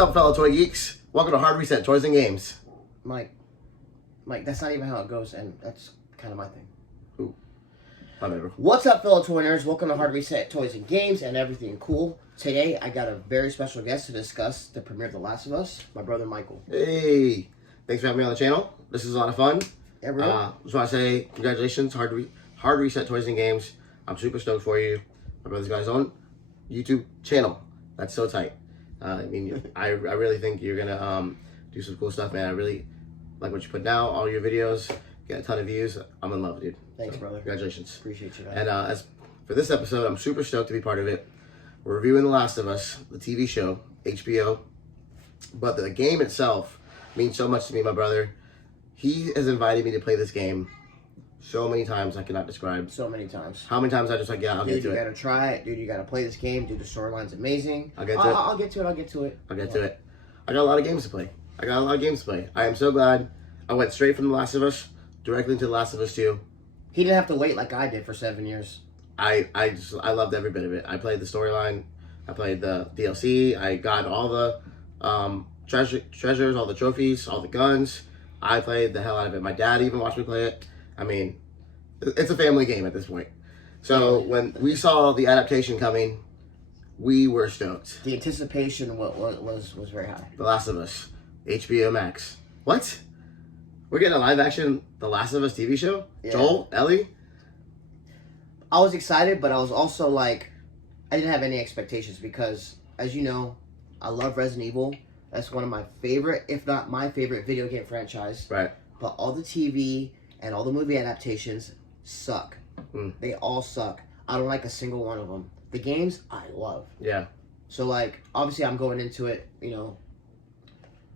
up, fellow toy geeks? Welcome to Hard Reset Toys and Games. Mike, that's not even how it goes, and that's kind of my thing. Ooh, whatever. What's up, fellow toy nerds? Welcome to Hard Reset Toys and Games and everything cool. Today, I got a very special guest to discuss the premiere of The Last of Us, my brother Michael. Hey, thanks for having me on the channel. This is a lot of fun. Yeah, bro. Just want to say congratulations, Hard Reset Toys and Games. I'm super stoked for you. My brother's got his own YouTube channel. That's so tight. I really think you're gonna do some cool stuff, man. I really like what you put down. All your videos get a ton of views. I'm in love, dude. Thanks, brother. Congratulations. Appreciate you, man. And as for this episode, I'm super stoked to be part of it. We're reviewing The Last of Us, the TV show, HBO. But the game itself means so much to me, my brother. He has invited me to play this game so many times I cannot describe. So many times. How many times I just like, yeah, I'll get to it. Dude, you gotta try it. Dude, you gotta play this game. Dude, the storyline's amazing. I'll get to it. I'll get to it. I'll get to it. I got a lot of games to play. I am so glad I went straight from The Last of Us directly into The Last of Us 2. He didn't have to wait like I did for 7 years. I loved every bit of it. I played the storyline. I played the DLC. I got all the treasures, all the trophies, all the guns. I played the hell out of it. My dad even watched me play it. I mean, it's a family game at this point. So when we saw the adaptation coming, we were stoked. The anticipation was very high. The Last of Us, HBO Max. What? We're getting a live action The Last of Us TV show? Yeah. Joel? Ellie? I was excited, but I was also like, I didn't have any expectations because, as you know, I love Resident Evil. That's one of my favorite, if not my favorite, video game franchise. Right. But all the TV and all the movie adaptations suck. They all suck. I don't like a single one of them. The games, I love. Yeah. So, like, obviously I'm going into it,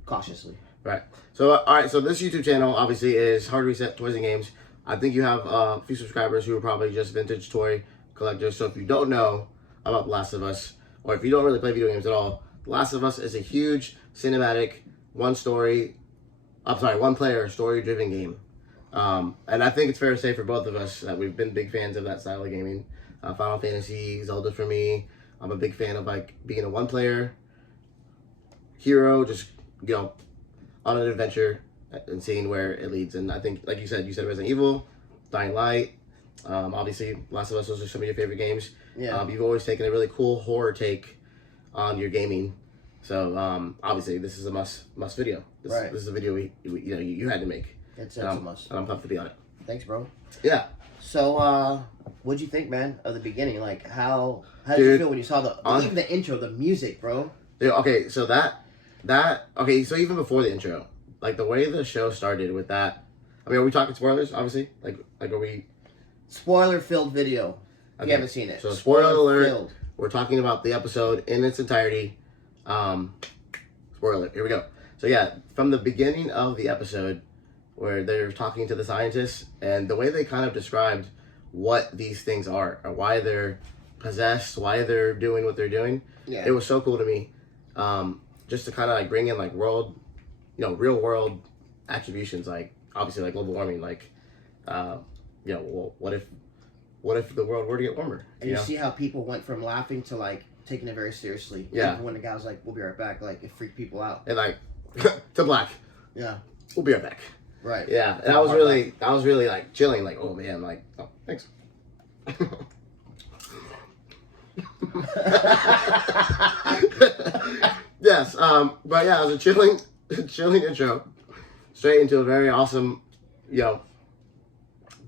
cautiously. Right. So, all right. So this YouTube channel obviously is Hard Reset Toys and Games. I think you have a few subscribers who are probably just vintage toy collectors. So if you don't know about The Last of Us, or if you don't really play video games at all, The Last of Us is a huge cinematic, one player story-driven game. And I think it's fair to say for both of us that we've been big fans of that style of gaming. Final Fantasy, Zelda for me. I'm a big fan of like being a one-player hero, just on an adventure and seeing where it leads. And I think, like you said Resident Evil, Dying Light. Obviously, Last of Us, those are some of your favorite games. Yeah. You've always taken a really cool horror take on your gaming. So obviously, this is a must video. This is a video you had to make. It's a must. And I'm pumped to be on it. Thanks, bro. Yeah. So, what'd you think, man, of the beginning? Like, how did you feel when you saw even the intro, the music, bro? Dude, okay, so so even before the intro, like the way the show started with that, I mean, are we talking spoilers, obviously? Like are we... Spoiler-filled video. If you haven't seen it. So, spoiler alert, we're talking about the episode in its entirety. Spoiler alert, here we go. So yeah, from the beginning of the episode, where they're talking to the scientists, and the way they kind of described what these things are, or why they're possessed, why they're doing what they're doing. Yeah. It was so cool to me. Just to kind of like bring in like real world attributions, like obviously like global warming, like, well, what if the world were to get warmer? And you see how people went from laughing to like taking it very seriously. Yeah. Even when the guy was like, "We'll be right back," like it freaked people out. And like, to black. Yeah. We'll be right back. Right. Yeah, and I was really like chilling, like, oh man, like, oh, thanks. Yes, but yeah, it was a chilling intro, straight into a very awesome,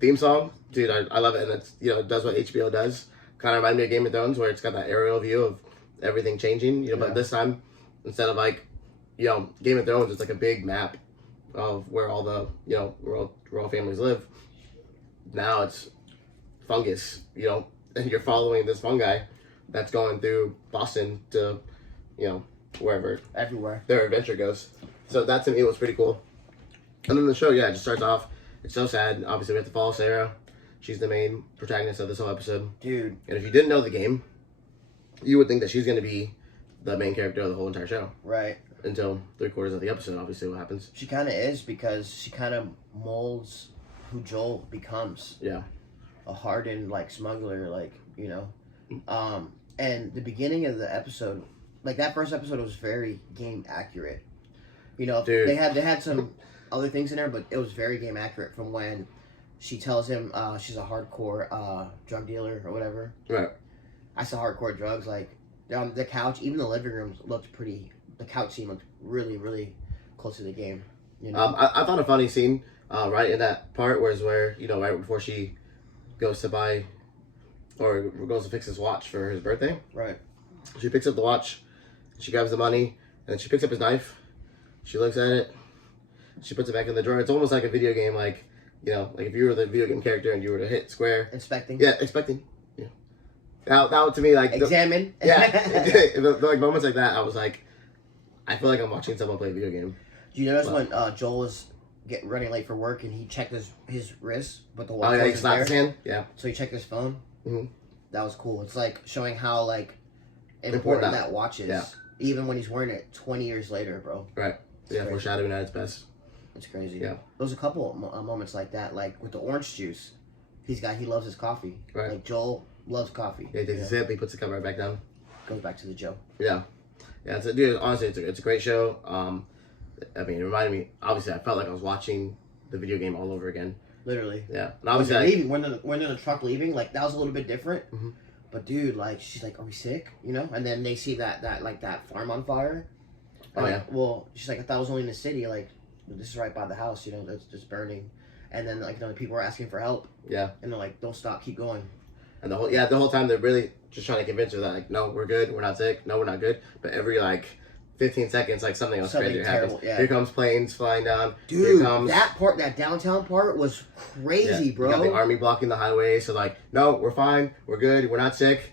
theme song. Dude, I love it, and it's, it does what HBO does. Kind of reminded me of Game of Thrones, where it's got that aerial view of everything changing, but this time, instead of like, Game of Thrones, it's like a big map of where all the royal families live. Now it's fungus, and you're following this fungi that's going through Boston to wherever, everywhere their adventure goes. So that to me was pretty cool. And then the show, it just starts off, it's so sad. Obviously we have to follow Sarah. She's the main protagonist of this whole episode, dude. And if you didn't know the game, you would think that she's going to be the main character of the whole entire show, right? Until 3/4 of the episode, obviously, what happens. She kind of is, because she kind of molds who Joel becomes. Yeah. A hardened, like, smuggler, like, And the beginning of the episode, like that first episode was very game accurate. You know, Dude. they had some other things in there, but it was very game accurate from when she tells him she's a hardcore drug dealer or whatever. Right. I saw hardcore drugs, like the couch, even the living room looked pretty. The couch scene looked really, really close to the game. You know? I thought a funny scene right in that part where right before she goes to buy or goes to fix his watch for his birthday. Right. She picks up the watch, she grabs the money, and then she picks up his knife. She looks at it, she puts it back in the drawer. It's almost like a video game, like if you were the video game character and you were to hit square. Inspecting. Yeah, expecting. Yeah. Now to me, like examine. Like moments like that, I was like, I feel like I'm watching someone play a video game. Do you notice when Joel was running late for work and he checked his wrist, but the watch he wasn't slapped his there? hand. Yeah. So he checked his phone. Mm-hmm. That was cool. It's like showing how like important that watch is, even when he's wearing it 20 years later, bro. Right. It's crazy. Foreshadowing at its best. It's crazy. Yeah. There's a couple moments like that, like with the orange juice. He loves his coffee. Right. Like Joel loves coffee. Yeah, he takes a sip, he puts the cup right back down. Goes back to the Joe. Yeah. Yeah, dude, honestly, it's a great show. I mean, it reminded me, obviously, I felt like I was watching the video game all over again. Literally. Yeah. And obviously, when they're in the truck leaving, like, that was a little bit different. Mm-hmm. But, dude, like, she's like, are we sick? You know? And then they see that farm on fire. And yeah. Well, she's like, I thought it was only in the city. Like, this is right by the house, that's just burning. And then, like, people are asking for help. Yeah. And they're like, don't stop, keep going. And the whole time they're really just trying to convince her that, like, no, we're good, we're not sick, no, we're not good. But every, 15 seconds, something else crazy happens. Yeah. Here comes planes flying down. Dude, Here comes, that downtown part was crazy, bro. You got the army blocking the highway, so, no, we're fine, we're good, we're not sick.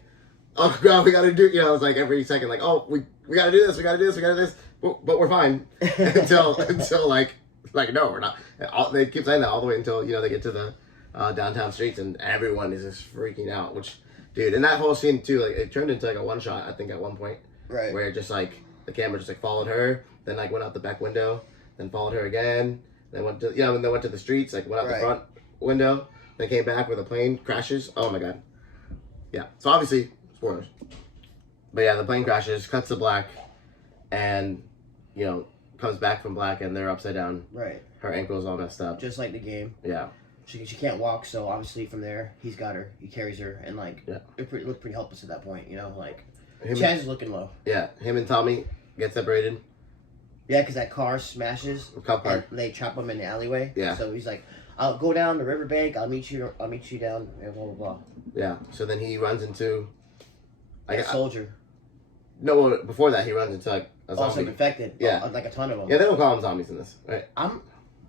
Oh, God, we gotta do, it's like every second, oh, we gotta do this, we gotta do this, we gotta do this, but we're fine. until no, we're not. They keep saying that all the way until, they get to the downtown streets, and everyone is just freaking out, which, dude, and that whole scene, too, it turned into, a one-shot, I think, at one point. Right. Where just, the camera just, followed her, then, went out the back window, then followed her again, then went to, and then went to the streets, went out the front window, then came back where the plane crashes. Oh, my God. Yeah. So, obviously, spoilers. But, yeah, the plane crashes, cuts to black, and, comes back from black, and they're upside down. Right. Her ankle's all messed up. Just like the game. Yeah. She can't walk, so obviously from there, he's got her. He carries her, and, it looked pretty helpless at that point, Chaz is looking low. Yeah. Him and Tommy get separated. Yeah, because that car smashes. Cop car. And they trap him in the alleyway. Yeah. So he's like, I'll go down the riverbank, I'll meet you down, and blah, blah, blah. Yeah. So then he runs into... a soldier. No, before that, he runs into, a zombie. Also infected. Yeah. Like a ton of them. Yeah, they don't call them zombies in this, right? I'm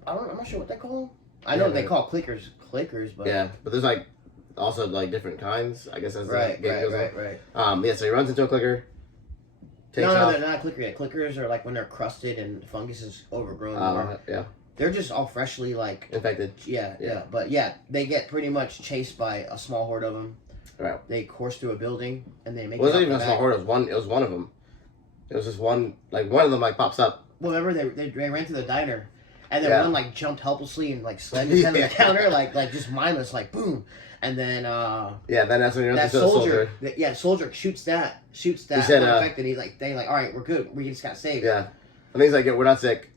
not sure what they call them. I know they call clickers, but... Yeah, but there's, also, different kinds, I guess, as the game goes on. Right. Yeah, so he runs into a clicker. No, they're not clicker yet. Clickers are, when they're crusted and fungus is overgrown. Yeah. They're just all freshly, infected. Yeah. But, yeah, they get pretty much chased by a small horde of them. Right. They course through a building, and they make it wasn't even a small horde. It was one of them. It was just one, one of them, pops up. Well, remember, they ran to the diner. And then one jumped helplessly and slammed his head on the counter, just mindless, boom. And then then that's when he runs into the soldier. Soldier shoots that said, infected. He's they all right, we're good. We just got saved. Yeah, and he's like, yeah, we're not sick.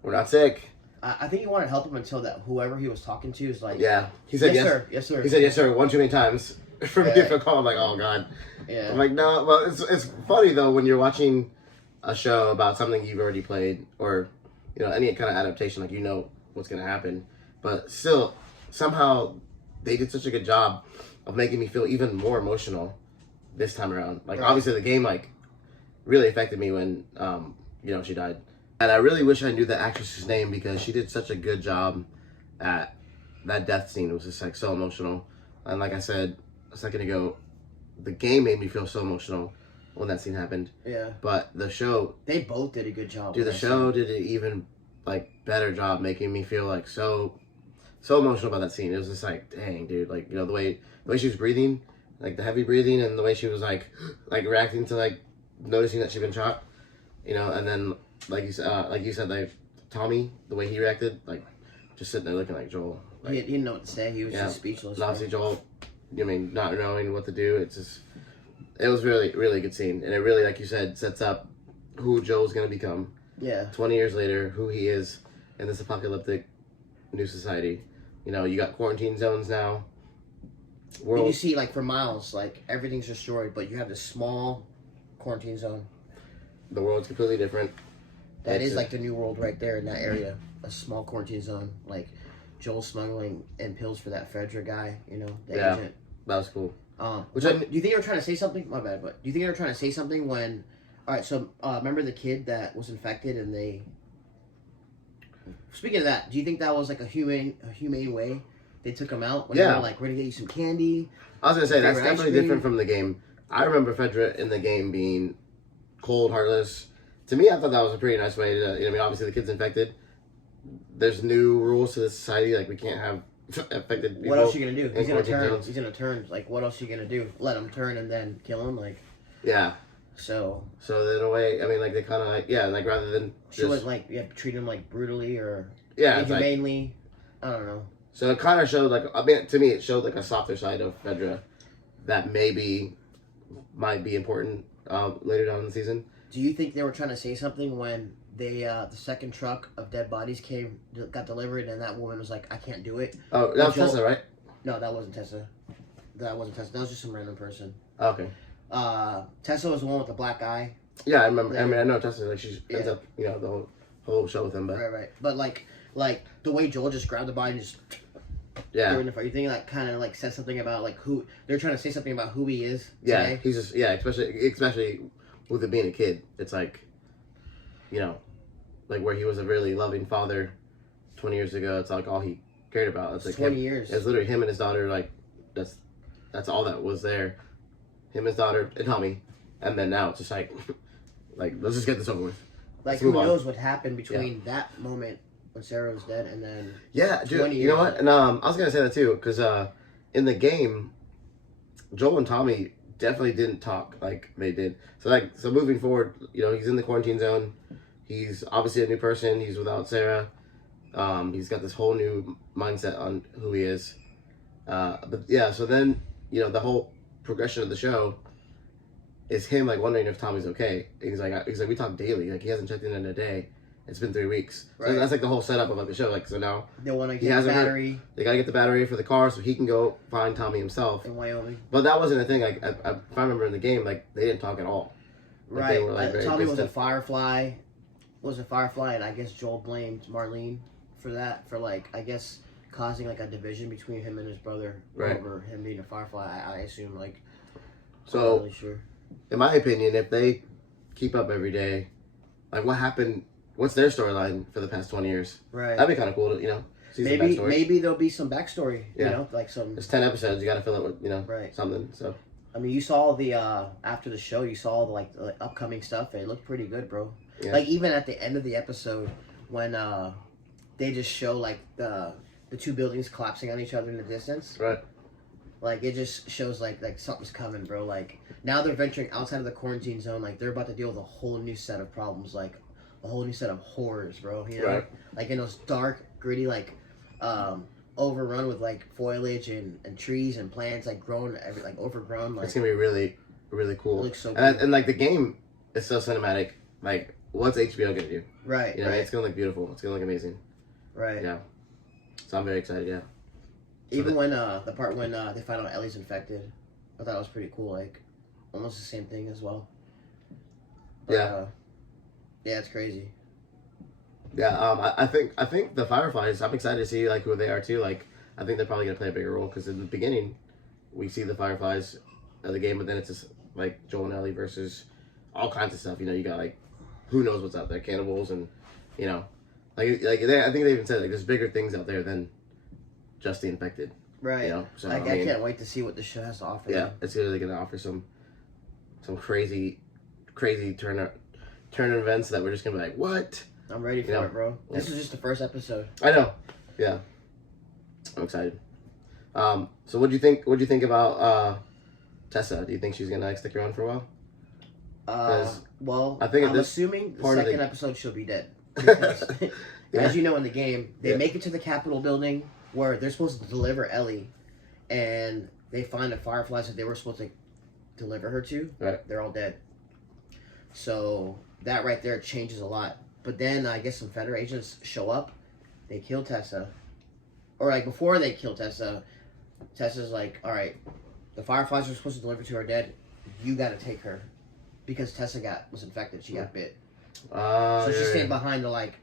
We're not sick. I think he wanted to help him until that whoever he was talking to is like, yeah. He said yes sir. He said yes sir one too many times for me to call. I'm like, oh God. Yeah. I'm like, no. Well, it's funny though when you're watching a show about something you've already played or any kind of adaptation, what's gonna happen, but still somehow they did such a good job of making me feel even more emotional this time around. Obviously the game really affected me when she died, and I really wish I knew the actress's name because she did such a good job at that death scene. It was just so emotional, and like I said a second ago, the game made me feel so emotional when that scene happened. Yeah. But the show... They both did a good job. Dude, the show did an even, better job making me feel, so emotional about that scene. It was just dang, dude. The way she was breathing, the heavy breathing, and the way she was, reacting to, noticing that she'd been shot. And then, like you said, Tommy, the way he reacted, just sitting there looking like Joel. He didn't know what to say. He was just speechless. And obviously Joel, not knowing what to do. It's just... it was really, really good scene. And it really, like you said, sets up who Joel's going to become. Yeah. 20 years later, who he is in this apocalyptic new society. You know, you got quarantine zones now. And you see, like, for miles, like, everything's destroyed, but you have this small quarantine zone. The world's completely different. That is like the new world right there in that area. A small quarantine zone. Like, Joel smuggling in pills for that Frederick guy, you know, the agent. That was cool. Do you think they were trying to say something? My bad, but do you think they were trying to say something when... Alright, so, remember the kid that was infected and they... Speaking of that, do you think that was like a humane way they took him out? When they were like, we're gonna get you some candy. I was gonna say, that's definitely different from the game. I remember Fedra in the game being cold, heartless. To me, I thought that was a pretty nice way to, you know, I mean, obviously the kid's infected. There's new rules to the society, like we can't have affected people. What else are you gonna do? He's gonna turn. Zones. He's gonna turn. Like, what else are you gonna do? Let him turn and then kill him? Like, yeah. So in a way, I mean, like they kind of like like rather than just like treat him like brutally or inhumanely. Like, I don't know. So it kind of showed like, I mean, to me, it showed like a softer side of Fedra that might be important later down in the season. Do you think they were trying to say something when they the second truck of dead bodies got delivered, and that woman was like, "I can't do it." Oh, that was Tessa, right? No, that wasn't Tessa. That wasn't Tessa. That was just some random person. Okay. Tessa was the one with the black eye. Yeah, I remember. I mean, I know Tessa. Like she ends up, you know, the whole show with him. But right. But like the way Joel just grabbed the body and just you think that kind of like says something about like who they're trying to say something about who he is. Yeah, today? he's just especially with it being a kid. It's like, you know, like where he was a really loving father 20 years ago. It's like all he cared about. It's like 20 years. It's literally him and his daughter. Like that's all that was there. Him, his daughter, and Tommy, and then now it's just like let's just get this over with. Like who knows what happened between that moment when Sarah was dead and then dude, you know what? And I was gonna say that too because in the game, Joel and Tommy definitely didn't talk like they did. So moving forward, you know, he's in the quarantine zone. He's obviously a new person. He's without Sarah. He's got this whole new mindset on who he is. But yeah, so then you know the whole progression of the show is him like wondering if Tommy's okay. He's like we talk daily. Like he hasn't checked in a day. It's been 3 weeks. Right. So that's like the whole setup of like the show. Like so now they want to get the battery. They gotta get the battery for the car so he can go find Tommy himself in Wyoming. But that wasn't a thing. Like if I remember in the game, like they didn't talk at all. Like, right. They were, like, Tommy was a Firefly. And I guess Joel blamed Marlene for that. For like I guess causing like a division between him and his brother over him being a Firefly. I assume like. So, I'm not really sure. In my opinion, if they keep up every day, like what happened? What's their storyline for the past 20 years? Right. That'd be kind of cool to, you know, see some backstory. Maybe there'll be some backstory. You know, like some. It's 10 episodes. You got to fill it with, you know, something. So. I mean, you saw the after the show, you saw the upcoming stuff. And it looked pretty good, bro. Yeah. Like even at the end of the episode, when they just show like the two buildings collapsing on each other in the distance. Right. Like, it just shows, like something's coming, bro. Like, now they're venturing outside of the quarantine zone. Like, they're about to deal with a whole new set of problems. Like, a whole new set of horrors, bro. You know? Right. Like, in those dark, gritty, like, overrun with, like, foliage and trees and plants, like, overgrown. Like, it's going to be really, really cool. It looks so good. And, like, the game is so cinematic. Like, what's HBO going to do? Right. You know, it's going to look beautiful. It's going to look amazing. Right. Yeah. So I'm very excited, yeah. Even when the part when they find out Ellie's infected, I thought it was pretty cool. Like, almost the same thing as well. But, yeah, it's crazy. Yeah, I think the Fireflies. I'm excited to see like who they are too. Like, I think they're probably gonna play a bigger role because in the beginning, we see the Fireflies of the game, but then it's just like Joel and Ellie versus all kinds of stuff. You know, you got like who knows what's out there, cannibals, and you know, I think they even said like there's bigger things out there than just the infected. Right. You know? So, like, I can't wait to see what the show has to offer. Yeah, it's really going to offer some crazy turn of events that we're just going to be like, what? I'm ready for it, bro. Yeah. This is just the first episode. I know. Yeah. I'm excited. So what do you think about Tessa? Do you think she's going to stick around for a while? Well, I think I'm assuming the second episode she'll be dead. Because, as you know in the game, they make it to the Capitol building where they're supposed to deliver Ellie, and they find the Fireflies that they were supposed to deliver her to, Right. they're all dead. So that right there changes a lot. But then I guess some Federal agents show up. They kill Tessa. Or like before they kill Tessa, Tessa's like, all right, the Fireflies are supposed to deliver to her dead. You got to take her. Because Tessa was infected. She got bit. So she stayed behind to like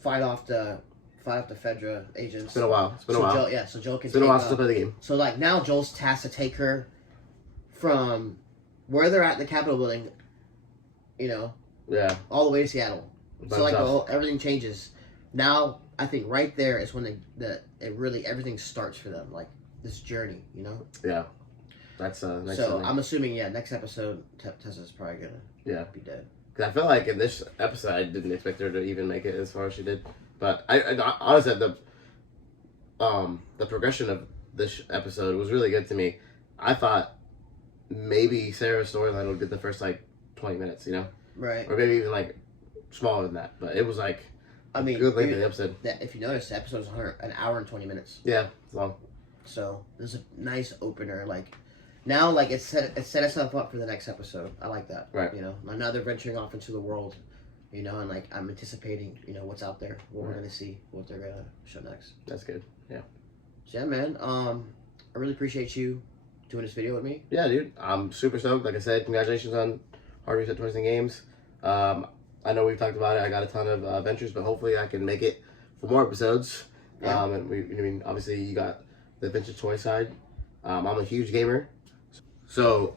fight off the Fedra agents. It's been a while. Joel, yeah, so Joel can It's been a while since I played the game. So like now Joel's tasked to take her from where they're at in the Capitol building, you know, all the way to Seattle. So like everything changes. Now I think right there is when everything starts for them, like this journey, you know. Yeah, that's next. So I'm assuming next episode Tessa's probably gonna be dead. Because I feel like in this episode I didn't expect her to even make it as far as she did, but I honestly the progression of this episode was really good to me. I thought maybe Sarah's storyline would get the first like 20 minutes, you know, right, or maybe even like smaller than that, but it was like. I mean, good length of the episode. If you notice, the episode was an hour and 20 minutes. Yeah, it's long. So there's a nice opener. Like now, like it set itself up for the next episode. I like that. Right. You know, now they're venturing off into the world. You know, and like I'm anticipating, you know, what's out there, what we're gonna see, what they're gonna show next. That's good. Yeah. So yeah, man. I really appreciate you doing this video with me. Yeah, dude. I'm super stoked. Like I said, congratulations on Hard Reset Toys and Games. I know we've talked about it. I got a ton of ventures, but hopefully I can make it for more episodes. Yeah. And obviously you got the vintage toy side. I'm a huge gamer, so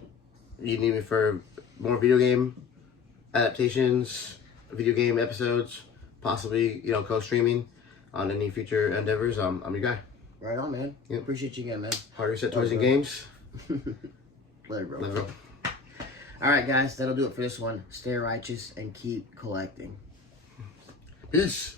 you need me for more video game adaptations, video game episodes, possibly co-streaming on any future endeavors. I'm your guy. Right on, man. Yep. Appreciate you again, man. Hard Reset Toys and Games. Later, bro. Later, bro. All right, guys, that'll do it for this one. Stay righteous and keep collecting. Peace.